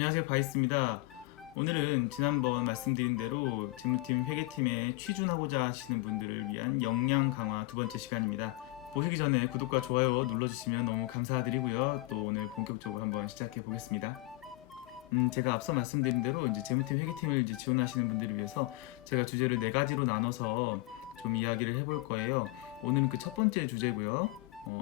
안녕하세요, 바이스입니다. 오늘은 지난번 말씀드린 대로 재무팀 회계팀에 취준하고자 하시는 분들을 위한 역량 강화 두 번째 시간입니다. 보시기 전에 구독과 좋아요 눌러주시면 너무 감사드리고요. 또 오늘 본격적으로 한번 시작해 보겠습니다. 제가 앞서 말씀드린 대로 이제 재무팀 회계팀을 지원하시는 분들을 위해서 제가 주제를 4가지로 나눠서 좀 이야기를 해볼 거예요. 오늘은 그 첫 번째 주제고요.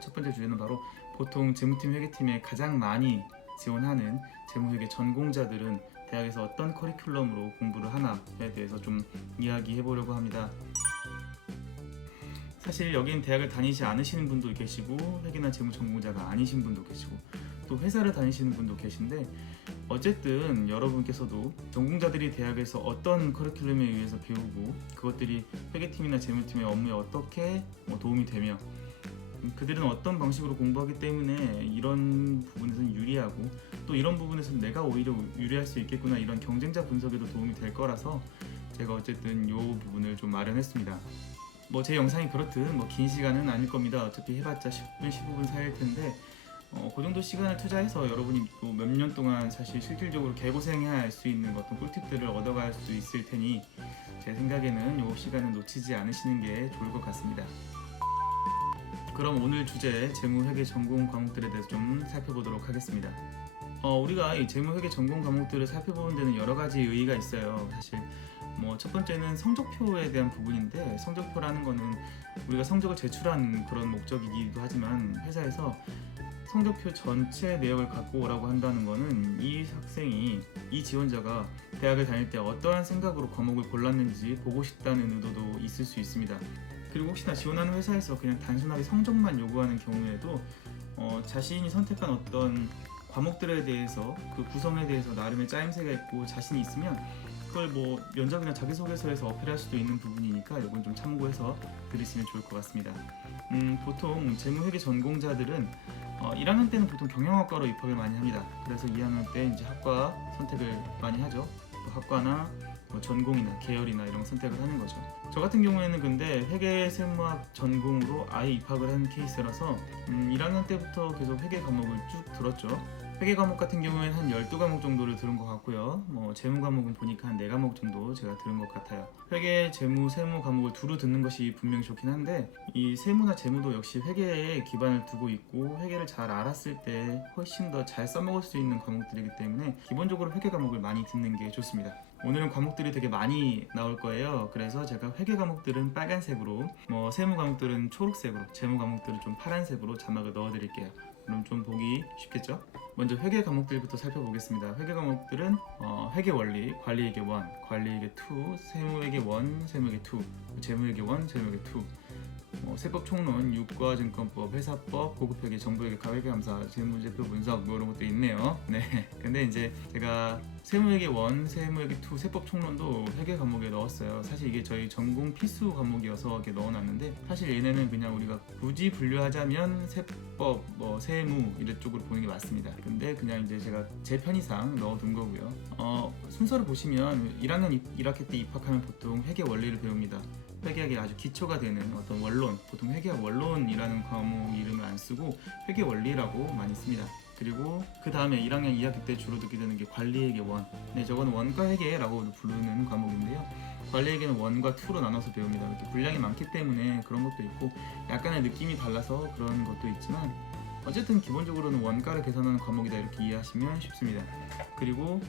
첫 번째 주제는 바로 보통 재무팀 회계팀에 가장 많이 지원하는 재무회계 전공자들은 대학에서 어떤 커리큘럼으로 공부를 하나에 대해서 좀 이야기해 보려고 합니다. 사실 여긴 대학을 다니지 않으시는 분도 계시고 회계나 재무 전공자가 아니신 분도 계시고 또 회사를 다니시는 분도 계신데, 어쨌든 여러분께서도 전공자들이 대학에서 어떤 커리큘럼에 의해서 배우고 그것들이 회계팀이나 재무팀의 업무에 어떻게 도움이 되며 그들은 어떤 방식으로 공부하기 때문에 이런 부분에서는 유리하고 또 이런 부분에서는 내가 오히려 유리할 수 있겠구나, 이런 경쟁자 분석에도 도움이 될 거라서 제가 어쨌든 이 부분을 좀 마련했습니다. 제 영상이 그렇듯 긴 시간은 아닐 겁니다. 어차피 해봤자 10분, 15분 사이일 텐데 그 정도 시간을 투자해서 여러분이 또 몇 년 동안 사실 실질적으로 개고생해야 할 수 있는 어떤 꿀팁들을 얻어갈 수 있을 테니 제 생각에는 이 시간을 놓치지 않으시는 게 좋을 것 같습니다. 그럼 오늘 주제 재무회계 전공 과목들에 대해서 좀 살펴보도록 하겠습니다. 우리가 이 재무회계 전공 과목들을 살펴보는 데는 여러 가지 의의가 있어요. 사실 첫 번째는 성적표에 대한 부분인데, 성적표라는 거는 우리가 성적을 제출한 그런 목적이기도 하지만 회사에서 성적표 전체 내역을 갖고 오라고 한다는 거는 이 학생이, 이 지원자가 대학을 다닐 때 어떠한 생각으로 과목을 골랐는지 보고 싶다는 의도도 있을 수 있습니다. 그리고 혹시나 지원하는 회사에서 그냥 단순하게 성적만 요구하는 경우에도 자신이 선택한 어떤 과목들에 대해서, 그 구성에 대해서 나름의 짜임새가 있고 자신이 있으면 그걸 면접이나 자기소개서에서 어필할 수도 있는 부분이니까 이건 좀 참고해서 들으시면 좋을 것 같습니다. 보통 재무회계 전공자들은 1학년 때는 보통 경영학과로 입학을 많이 합니다. 그래서 2학년 때 이제 학과 선택을 많이 하죠. 또 학과나 전공이나 계열이나 이런 선택을 하는 거죠. 저 같은 경우에는 근데 회계세무학 전공으로 아예 입학을 한 케이스라서 1학년 때부터 계속 회계 과목을 쭉 들었죠. 회계 과목 같은 경우에는 한 12과목 정도를 들은 것 같고요. 재무 과목은 보니까 한 4과목 정도 제가 들은 것 같아요. 회계, 재무, 세무 과목을 두루 듣는 것이 분명히 좋긴 한데, 이 세무나 재무도 역시 회계에 기반을 두고 있고 회계를 잘 알았을 때 훨씬 더 잘 써먹을 수 있는 과목들이기 때문에 기본적으로 회계 과목을 많이 듣는 게 좋습니다. 오늘은 과목들이 되게 많이 나올 거예요. 그래서 제가 회계 과목들은 빨간색으로, 세무 과목들은 초록색으로, 재무 과목들은 좀 파란색으로 자막을 넣어드릴게요. 그럼 좀 보기 쉽겠죠? 먼저 회계 과목들부터 살펴보겠습니다. 회계 과목들은 회계 원리, 관리회계 1, 관리회계 2, 세무회계 1, 세무회계 2, 재무회계 1, 재무회계 2, 세법 총론, 유가증권법, 회사법, 고급회계, 정부회계, 가회계감사, 재무제표 분석 이런 것도 있네요. 네. 근데 이제 제가 세무회계 1, 세무회계 2, 세법 총론도 회계 과목에 넣었어요. 사실 이게 저희 전공 필수 과목이어서 이렇게 넣어놨는데, 사실 얘네는 그냥 우리가 굳이 분류하자면 세법, 세무 이런 쪽으로 보는 게 맞습니다. 근데 그냥 이제 제가 제 편의상 넣어둔 거고요. 순서를 보시면 1학년 1학기 때 입학하면 보통 회계 원리를 배웁니다. 회계학의 아주 기초가 되는 어떤 원론, 보통 회계학 원론이라는 과목 이름을 안 쓰고 회계 원리라고 많이 씁니다. 그리고 그 다음에 1학년 2학기 때 주로 듣게 되는 게 관리회계 1. 네, 저건 원가회계라고 부르는 과목인데요. 관리회계는 1과 2로 나눠서 배웁니다. 이렇게 분량이 많기 때문에 그런 것도 있고 약간의 느낌이 달라서 그런 것도 있지만, 어쨌든 기본적으로는 원가를 계산하는 과목이다, 이렇게 이해하시면 쉽습니다. 그리고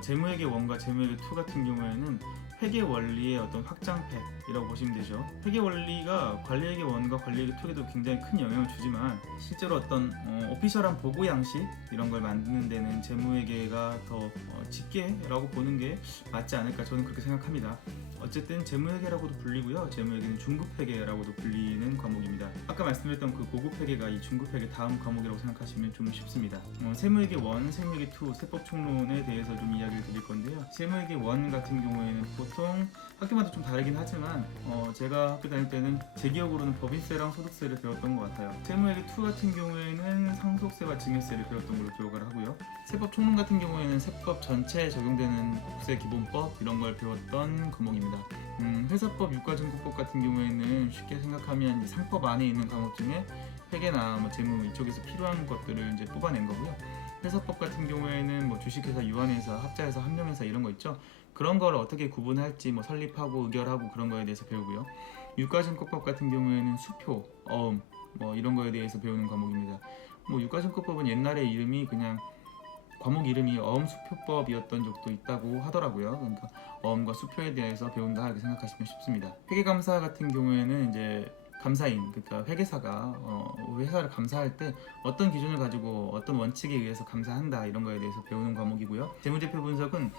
재무회계 1과 재무회계 2 같은 경우에는 회계 원리의 어떤 확장팩이라고 보시면 되죠. 회계 원리가 관리회계 1과 관리회계 2에도 굉장히 큰 영향을 주지만, 실제로 어떤 오피셜한 보고 양식 이런 걸 만드는 데는 재무회계가 더 짙게라고 보는 게 맞지 않을까, 저는 그렇게 생각합니다. 어쨌든 재무회계라고도 불리고요. 재무회계는 중급회계라고도 불리는 과목입니다. 아까 말씀드렸던 그 고급회계가 이 중급회계 다음 과목이라고 생각하시면 좀 쉽습니다. 세무회계 1, 세무회계 2, 세법 총론에 대해서 좀 이야기를 드릴 건데요. 세무회계 1 같은 경우에는 보통 학교마다 좀 다르긴 하지만 제가 학교 다닐 때는 제 기억으로는 법인세랑 소득세를 배웠던 것 같아요. 세무회계 2 같은 경우에는 상속세와 증여세를 배웠던 걸로 기억을 하고요. 세법 총론 같은 경우에는 세법 전체에 적용되는 국세 기본법 이런 걸 배웠던 과목입니다. 회사법, 유가증권법 같은 경우에는 쉽게 생각하면 이제 상법 안에 있는 과목 중에 회계나 재무 이쪽에서 필요한 것들을 이제 뽑아낸 거고요. 회사법 같은 경우에는 뭐 주식회사, 유한회사, 합자회사, 합령회사 이런 거 있죠. 그런 걸 어떻게 구분할지 뭐 설립하고 의결하고 그런 거에 대해서 배우고요. 유가증권법 같은 경우에는 수표, 어음 뭐 이런 거에 대해서 배우는 과목입니다. 뭐 유가증권법은 옛날에 이름이 그냥 과목 이름이 어음수표법이었던 적도 있다고 하더라고요. 그러니까 어음과 수표에 대해서 배운다 이렇게 생각하시면 쉽습니다. 회계감사 같은 경우에는 이제 감사인, 그러니까 회계사가 회사를 감사할 때 어떤 기준을 가지고 어떤 원칙에 의해서 감사한다 이런 거에 대해서 배우는 과목이고요. 재무제표 분석은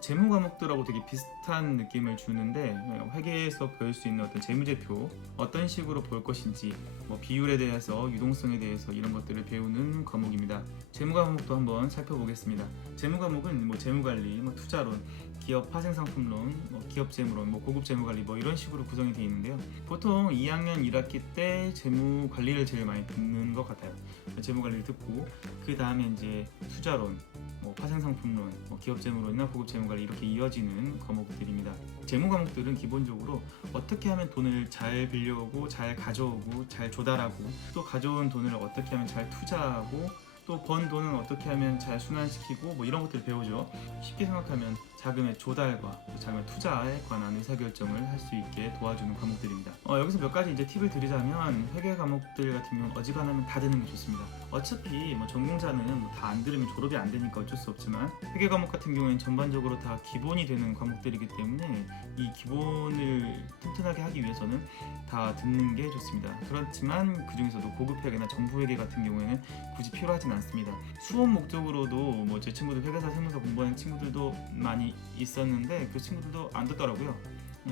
재무 과목들하고 되게 비슷한 느낌을 주는데 회계에서 배울 수 있는 어떤 재무제표 어떤 식으로 볼 것인지 뭐 비율에 대해서 유동성에 대해서 이런 것들을 배우는 과목입니다. 재무 과목도 한번 살펴보겠습니다. 재무 과목은 뭐 재무관리, 뭐 투자론, 기업 파생상품론, 뭐 기업 재무론, 뭐 고급 재무관리 뭐 이런 식으로 구성이 되어 있는데요. 보통 2학년 1학기 때 재무관리를 제일 많이 듣는 것 같아요. 재무관리를 듣고 그 다음에 이제 투자론, 뭐 파생상품론, 뭐 기업 재무론이나 고급 재무관리 이렇게 이어지는 과목들입니다. 재무 과목들은 기본적으로 어떻게 하면 돈을 잘 빌려오고 잘 가져오고 잘 조달하고 또 가져온 돈을 어떻게 하면 잘 투자하고 또 번 돈은 어떻게 하면 잘 순환시키고 뭐 이런 것들을 배우죠. 쉽게 생각하면 자금의 조달과 자금의 투자에 관한 의사결정을 할 수 있게 도와주는 과목들입니다. 여기서 몇 가지 이제 팁을 드리자면 회계 과목들 같은 경우는 어지간하면 다 듣는 게 좋습니다. 어차피 뭐 전공자는 뭐 다 안 들으면 졸업이 안 되니까 어쩔 수 없지만 회계 과목 같은 경우에는 전반적으로 다 기본이 되는 과목들이기 때문에 이 기본을 튼튼하게 하기 위해서는 다 듣는 게 좋습니다. 그렇지만 그 중에서도 고급 회계나 정부 회계 같은 경우에는 굳이 필요하진 않습니다. 수업 목적으로도 뭐 제 친구들 회계사 세무사 공부하는 친구들도 많이 있었는데 그 친구들도 안 듣더라고요.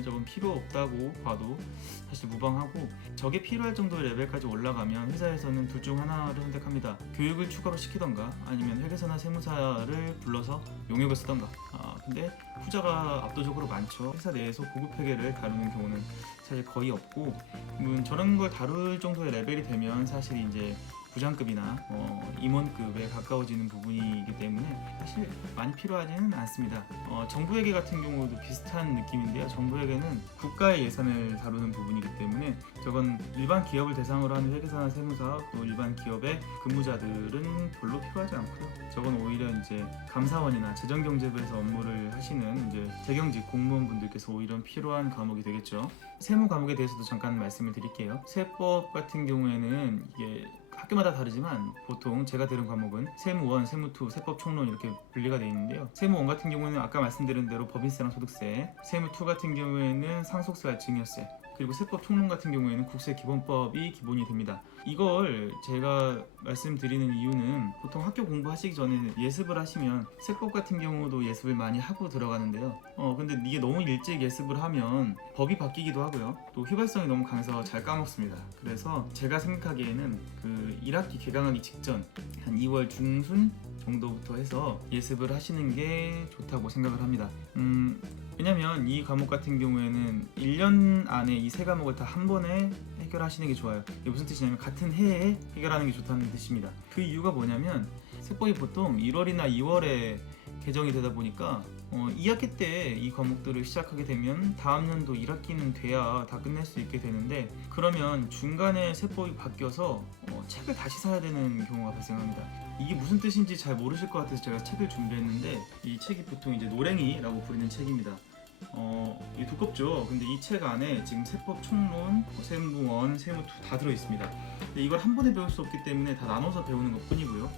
저건 필요 없다고 봐도 사실 무방하고 저게 필요할 정도의 레벨까지 올라가면 회사에서는 둘 중 하나를 선택합니다. 교육을 추가로 시키던가 아니면 회계사나 세무사를 불러서 용역을 쓰던가. 근데 후자가 압도적으로 많죠. 회사 내에서 고급 회계를 다루는 경우는 사실 거의 없고 저런 걸 다룰 정도의 레벨이 되면 사실 이제 부장급이나 임원급에 가까워지는 부분이기 때문에 사실 많이 필요하지는 않습니다. 정부회계 같은 경우도 비슷한 느낌인데요. 정부회계는 국가의 예산을 다루는 부분이기 때문에 저건 일반 기업을 대상으로 하는 회계사나 세무사 또 일반 기업의 근무자들은 별로 필요하지 않고요. 저건 오히려 이제 감사원이나 재정경제부에서 업무를 하시는 이제 재경직 공무원분들께서 오히려 필요한 과목이 되겠죠. 세무 과목에 대해서도 잠깐 말씀을 드릴게요. 세법 같은 경우에는 이게 학교마다 다르지만 보통 제가 들은 과목은 세무1, 세무2, 세법 총론 이렇게 분리가 되어 있는데요. 세무1 같은 경우에는 아까 말씀드린 대로 법인세랑 소득세, 세무2 같은 경우에는 상속세와 증여세, 그리고 세법 총론 같은 경우에는 국세기본법이 기본이 됩니다. 이걸 제가 말씀드리는 이유는 보통 학교 공부하시기 전에 예습을 하시면 세법 같은 경우도 예습을 많이 하고 들어가는데요. 근데 이게 너무 일찍 예습을 하면 법이 바뀌기도 하고요. 또 휘발성이 너무 강해서 잘 까먹습니다. 그래서 제가 생각하기에는 그 1학기 개강하기 직전 한 2월 중순 정도부터 해서 예습을 하시는 게 좋다고 생각을 합니다. 왜냐면 이 과목 같은 경우에는 1년 안에 이 세 과목을 다 한 번에 해결하시는 게 좋아요. 이게 무슨 뜻이냐면 같은 해에 해결하는 게 좋다는 뜻입니다. 그 이유가 뭐냐면 세법이 보통 1월이나 2월에 개정이 되다 보니까 2학기 때 이 과목들을 시작하게 되면 다음 연도 1학기는 돼야 다 끝낼 수 있게 되는데 그러면 중간에 세법이 바뀌어서 책을 다시 사야 되는 경우가 발생합니다. 이게 무슨 뜻인지 잘 모르실 것 같아서 제가 책을 준비했는데 이 책이 보통 이제 노랭이라고 부르는 책입니다. 이게 두껍죠. 근데 이 책 안에 지금 세법 총론, 세무1, 세무2 다 들어있습니다. 근데 이걸 한 번에 배울 수 없기 때문에 다 나눠서 배우는 것 뿐이고요.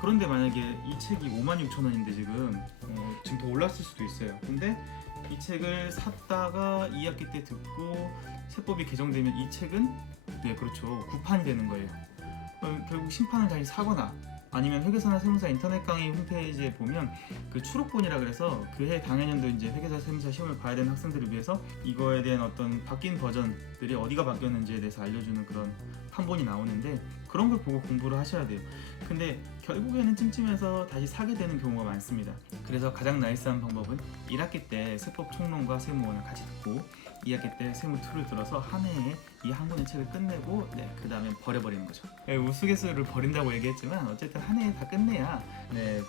그런데 만약에 이 책이 56,000원인데 지금 더 올랐을 수도 있어요. 근데 이 책을 샀다가 2학기 때 듣고 세법이 개정되면 이 책은 그렇죠, 구판이 되는 거예요. 결국 심판을 다시 사거나 아니면 회계사나 세무사 인터넷 강의 홈페이지에 보면 그 추록본이라 그래서 그해 당해년도 이제 회계사 세무사 시험을 봐야 되는 학생들을 위해서 이거에 대한 어떤 바뀐 버전들이 어디가 바뀌었는지에 대해서 알려주는 그런 판본이 나오는데 그런 걸 보고 공부를 하셔야 돼요. 근데 결국에는 찜찜해서 다시 사게 되는 경우가 많습니다. 그래서 가장 나이스한 방법은 1학기 때 세법 총론과 세무1을 같이 듣고 2학기 때 세무2를 들어서 한 해에 이 한 권의 책을 끝내고 그 다음에 버려버리는 거죠. 우스갯소리를 버린다고 얘기했지만 어쨌든 한 해 다 끝내야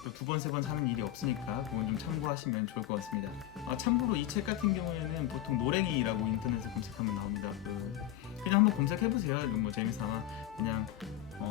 또 두 번, 세 번 사는 일이 없으니까 그건 좀 참고하시면 좋을 것 같습니다. 참고로 이 책 같은 경우에는 보통 노랭이라고 인터넷에 검색하면 나옵니다. 그냥 한번 검색해보세요. 이건 뭐 재미삼아 그냥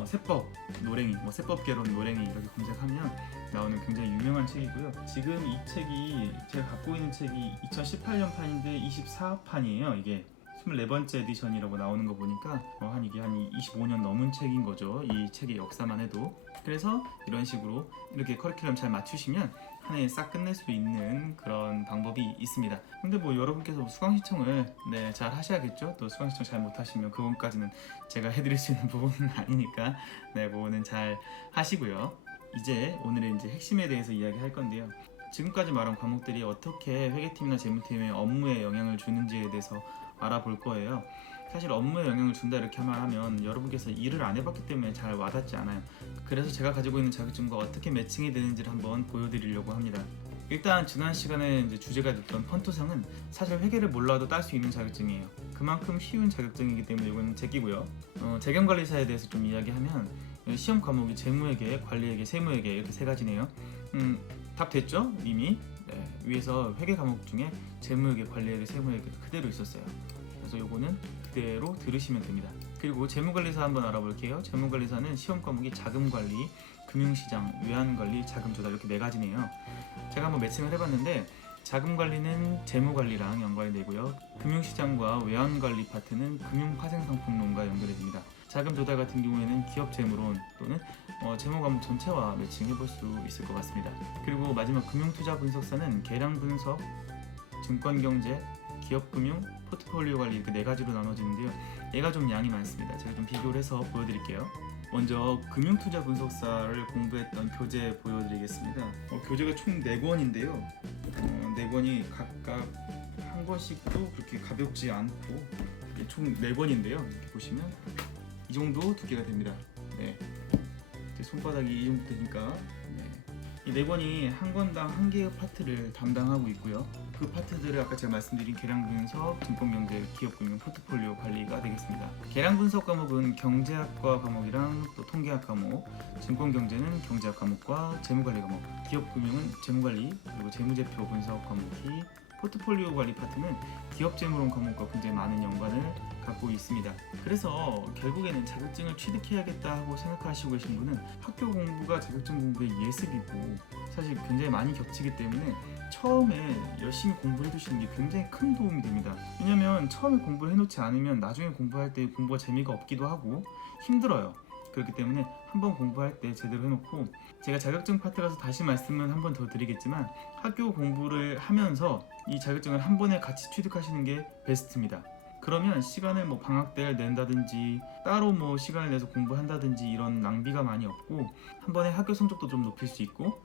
세법 노랭이, 세법 개론 노랭이 이렇게 검색하면 나오는 굉장히 유명한 책이고요. 지금 이 책이 제가 갖고 있는 책이 2018년 판인데 24판이에요. 이게 24번째 에디션이라고 나오는 거 보니까 이게 한 25년 넘은 책인 거죠. 이 책의 역사만 해도. 그래서 이런 식으로 이렇게 커리큘럼 잘 맞추시면 한 해에 싹 끝낼 수 있는 그런 방법이 있습니다. 근데 뭐 여러분께서 수강 신청을 잘 하셔야겠죠. 또 수강 신청 잘 못하시면 그것까지는 제가 해드릴 수 있는 부분은 아니니까 그거는 잘 하시고요. 이제 오늘의 핵심에 대해서 이야기할 건데요. 지금까지 말한 과목들이 어떻게 회계팀이나 재무팀의 업무에 영향을 주는지에 대해서 알아볼 거예요. 사실 업무에 영향을 준다 이렇게 말하면 여러분께서 일을 안 해봤기 때문에 잘 와닿지 않아요. 그래서 제가 가지고 있는 자격증과 어떻게 매칭이 되는지를 한번 보여드리려고 합니다. 일단 지난 시간에 주제가 됐던 펀투상은 사실 회계를 몰라도 딸 수 있는 자격증이에요. 그만큼 쉬운 자격증이기 때문에 이건 제끼고요. 재경관리사에 대해서 좀 이야기하면 시험 과목이 재무회계, 관리회계, 세무회계 이렇게 세 가지네요. 답 됐죠? 이미 위에서 회계 과목 중에 재무회계, 관리회계, 세무회계 그대로 있었어요. 그래서 요거는 그대로 들으시면 됩니다. 그리고 재무관리사 한번 알아볼게요. 재무관리사는 시험 과목이 자금관리, 금융시장, 외환관리, 자금조달 이렇게 네 가지네요. 제가 한번 매칭을 해봤는데 자금관리는 재무관리랑 연관이 되고요. 금융시장과 외환관리 파트는 금융파생상품론과 연결이 됩니다. 자금조달 같은 경우에는 기업재무론 또는 재무과목 전체와 매칭해볼 수 있을 것 같습니다. 그리고 마지막 금융투자분석사는 계량분석, 증권경제, 기업금융, 포트폴리오 관리 이렇게 네 가지로 나눠지는데요. 얘가 좀 양이 많습니다. 제가 좀 비교를 해서 보여드릴게요. 먼저 금융투자분석사를 공부했던 교재 보여드리겠습니다. 교재가 총 4권인데요. 4권이 각각 한 권씩도 그렇게 가볍지 않고 총 4권인데요. 이렇게 보시면 이 정도 두께가 됩니다. 제 손바닥이 이 정도 되니까 이 4권이 한 권당 한 개의 파트를 담당하고 있고요. 그 파트들을 아까 제가 말씀드린 계량분석, 증권경제, 기업금융, 포트폴리오 관리가 되겠습니다. 계량분석 과목은 경제학과 과목이랑 또 통계학 과목, 증권경제는 경제학 과목과 재무관리 과목, 기업금융은 재무관리, 그리고 재무제표 분석 과목이, 포트폴리오 관리 파트는 기업재무론 과목과 굉장히 많은 연관을 갖고 있습니다. 그래서 결국에는 자격증을 취득해야겠다 하고 생각하시고 계신 분은 학교 공부가 자격증 공부의 예습이고 사실 굉장히 많이 겹치기 때문에 처음에 열심히 공부해 두시는 게 굉장히 큰 도움이 됩니다. 왜냐면 처음에 공부를 해놓지 않으면 나중에 공부할 때 공부가 재미가 없기도 하고 힘들어요. 그렇기 때문에 한번 공부할 때 제대로 해놓고, 제가 자격증 파트라서 다시 말씀은 한 번 더 드리겠지만 학교 공부를 하면서 이 자격증을 한 번에 같이 취득하시는 게 베스트입니다. 그러면 시간을 방학 때를 낸다든지 따로 시간을 내서 공부한다든지 이런 낭비가 많이 없고 한 번에 학교 성적도 좀 높일 수 있고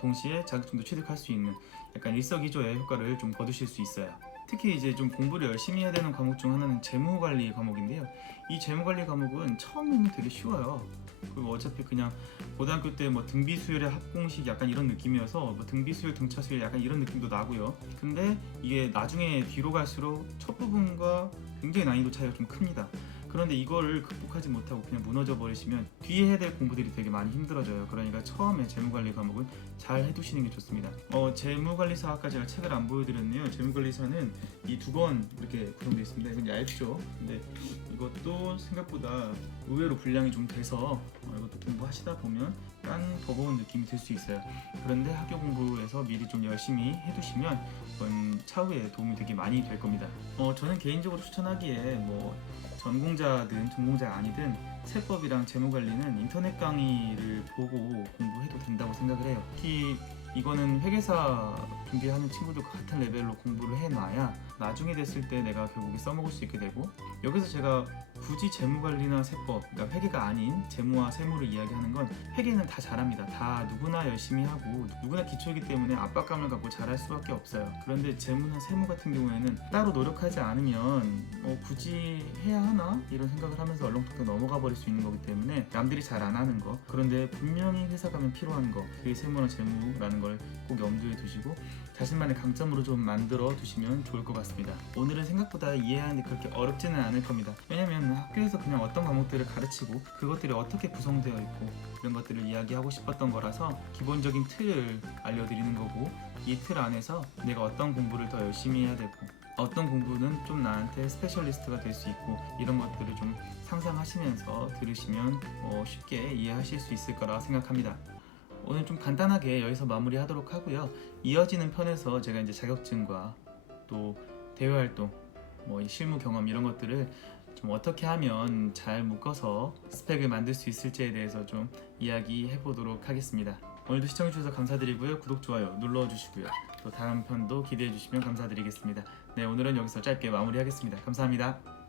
동시에 자격증도 취득할 수 있는 약간 일석이조의 효과를 좀 거두실 수 있어요. 특히 이제 좀 공부를 열심히 해야 되는 과목 중 하나는 재무관리 과목인데요. 이 재무관리 과목은 처음에는 되게 쉬워요. 그리고 어차피 그냥 고등학교 때 등비수열의 합공식 약간 이런 느낌이어서 등비수열, 등차수열 약간 이런 느낌도 나고요. 근데 이게 나중에 뒤로 갈수록 첫 부분과 굉장히 난이도 차이가 좀 큽니다. 그런데 이거를 극복하지 못하고 그냥 무너져 버리시면 뒤에 해야 될 공부들이 되게 많이 힘들어져요. 그러니까 처음에 재무관리 과목은 잘 해두시는 게 좋습니다. 재무관리사 아까 제가 책을 안 보여드렸네요. 재무관리사는 이 2권 이렇게 구성되어 있습니다. 이건 얇죠. 근데 이것도 생각보다 의외로 분량이 좀 돼서 이것도 공부하시다 보면 딴 버거운 느낌이 들 수 있어요. 그런데 학교 공부에서 미리 좀 열심히 해두시면 이건 차후에 도움이 되게 많이 될 겁니다. 저는 개인적으로 추천하기에 전공자든 전공자가 아니든 세법이랑 재무관리는 인터넷 강의를 보고 공부해도 된다고 생각을 해요. 특히 이거는 회계사 준비하는 친구들과 같은 레벨로 공부를 해놔야 나중에 됐을 때 내가 결국에 써먹을 수 있게 되고, 여기서 제가 굳이 재무관리나 세법, 그러니까 회계가 아닌 재무와 세무를 이야기하는 건 회계는 다 잘합니다. 다 누구나 열심히 하고 누구나 기초이기 때문에 압박감을 갖고 잘할 수밖에 없어요. 그런데 재무나 세무 같은 경우에는 따로 노력하지 않으면 굳이 해야 하나? 이런 생각을 하면서 얼렁뚱땅 넘어가 버릴 수 있는 거기 때문에 남들이 잘 안 하는 거, 그런데 분명히 회사 가면 필요한 거, 그게 세무나 재무라는 걸 꼭 염두에 두시고 자신만의 강점으로 좀 만들어 두시면 좋을 것 같습니다. 오늘은 생각보다 이해하는데 그렇게 어렵지는 않을 겁니다. 왜냐면 학교에서 그냥 어떤 과목들을 가르치고 그것들이 어떻게 구성되어 있고 이런 것들을 이야기하고 싶었던 거라서 기본적인 틀을 알려드리는 거고, 이 틀 안에서 내가 어떤 공부를 더 열심히 해야 되고 어떤 공부는 좀 나한테 스페셜리스트가 될 수 있고 이런 것들을 좀 상상하시면서 들으시면 쉽게 이해하실 수 있을 거라 생각합니다. 오늘 좀 간단하게 여기서 마무리하도록 하고요. 이어지는 편에서 제가 이제 자격증과 또 대외 활동, 실무 경험 이런 것들을 좀 어떻게 하면 잘 묶어서 스펙을 만들 수 있을지에 대해서 좀 이야기해 보도록 하겠습니다. 오늘도 시청해 주셔서 감사드리고요. 구독, 좋아요 눌러주시고요. 또 다음 편도 기대해 주시면 감사드리겠습니다. 네, 오늘은 여기서 짧게 마무리하겠습니다. 감사합니다.